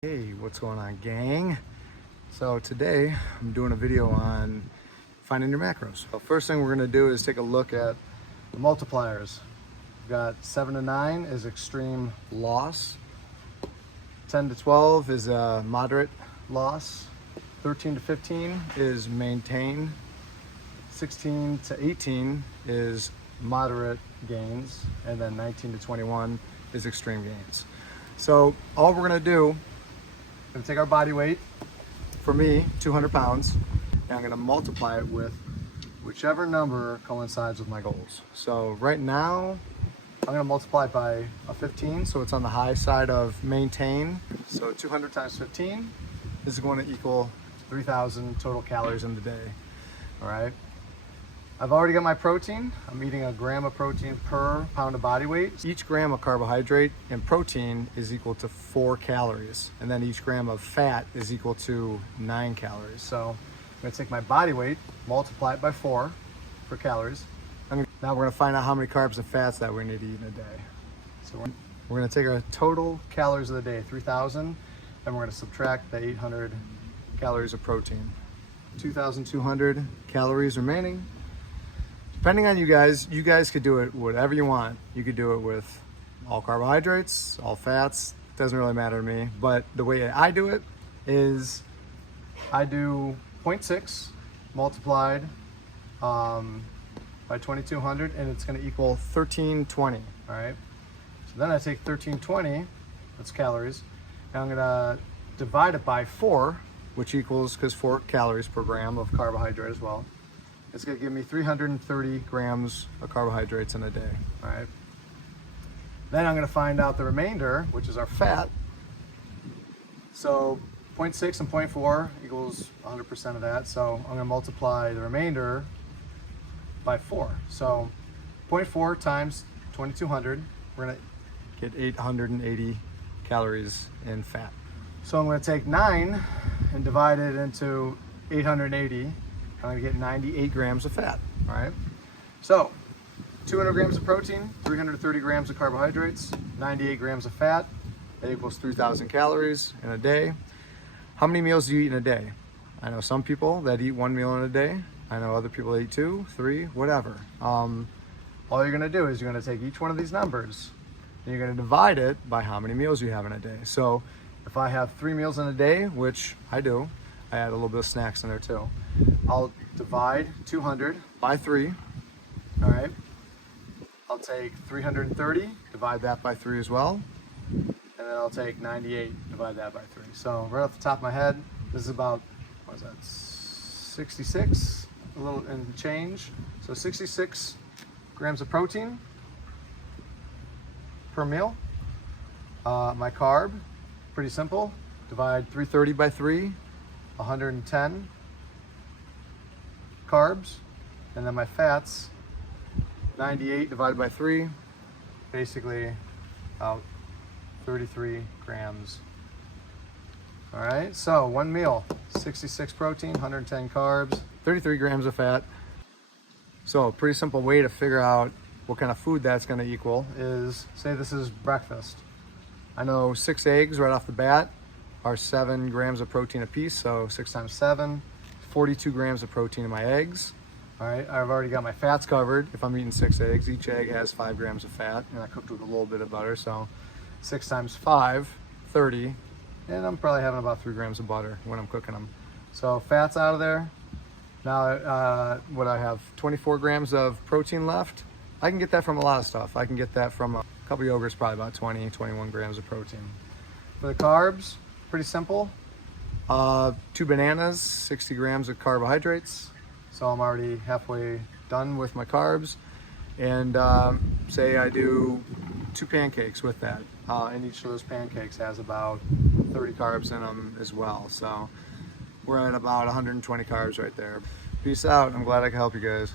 Hey, what's going on, gang? So today I'm doing a video on finding your macros. So first thing we're going to do is take a look at the multipliers. We've got 7 to 9 is extreme loss, 10 to 12 is a moderate loss, 13 to 15 is maintain, 16 to 18 is moderate gains, and then 19 to 21 is extreme gains. So all we're going to do, I'm gonna take our body weight, for me, 200 pounds, and I'm gonna multiply it with whichever number coincides with my goals. So right now, I'm gonna multiply it by a 15, so it's on the high side of maintain. So 200 times 15 is going to equal 3,000 total calories in the day, all right? I've already got my protein. I'm eating a gram of protein per pound of body weight. Each gram of carbohydrate and protein is equal to 4 calories. And then each gram of fat is equal to 9 calories. So I'm gonna take my body weight, multiply it by 4 for calories. Now we're gonna find out how many carbs and fats that we need to eat in a day. So we're gonna take our total calories of the day, 3,000, and we're gonna subtract the 800 calories of protein. 2,200 calories remaining. Depending on you guys could do it whatever you want. You could do it with all carbohydrates, all fats, doesn't really matter to me. But the way I do it is I do 0.6 multiplied by 2,200, and it's gonna equal 1,320, all right? So then I take 1,320, that's calories, and I'm gonna divide it by 4, which equals, because 4 calories per gram of carbohydrate as well. It's gonna give me 330 grams of carbohydrates in a day, all right? Then I'm gonna find out the remainder, which is our fat. So 0.6 and 0.4 equals 100% of that. So I'm gonna multiply the remainder by 4. So 0.4 times 2,200, we're gonna get 880 calories in fat. So I'm gonna take 9 and divide it into 880. I'm gonna get 98 grams of fat, all right? So 200 grams of protein, 330 grams of carbohydrates, 98 grams of fat, that equals 3,000 calories in a day. How many meals do you eat in a day? I know some people that eat 1 meal in a day. I know other people that eat 2, 3, whatever. All you're gonna do is you're gonna take each one of these numbers and you're gonna divide it by how many meals you have in a day. So if I have 3 meals in a day, which I do, I add a little bit of snacks in there too. I'll divide 200 by 3, all right? I'll take 330, divide that by 3 as well, and then I'll take 98, divide that by 3. So right off the top of my head, this is about, what is that, 66, a little and change. So 66 grams of protein per meal. My carb, pretty simple, divide 330 by 3, 110 carbs, and then my fats, 98 divided by 3, basically about 33 grams. All right, so 1 meal, 66 protein, 110 carbs, 33 grams of fat. So a pretty simple way to figure out what kind of food that's gonna equal is, say this is breakfast. I know 6 eggs right off the bat are 7 grams of protein a piece, so 6 times 7, 42 grams of protein in my eggs. All right, I've already got my fats covered. If I'm eating 6 eggs, each egg has 5 grams of fat, and I cooked with a little bit of butter, so 6 times 5, 30, and I'm probably having about 3 grams of butter when I'm cooking them. So fat's out of there. Now, what I have 24 grams of protein left. I can get that from a lot of stuff. I can get that from a couple yogurts, probably about 20, 21 grams of protein. For the carbs, pretty simple. 2 bananas, 60 grams of carbohydrates. So I'm already halfway done with my carbs. And say I do 2 pancakes with that. And each of those pancakes has about 30 carbs in them as well. So we're at about 120 carbs right there. Peace out. I'm glad I could help you guys.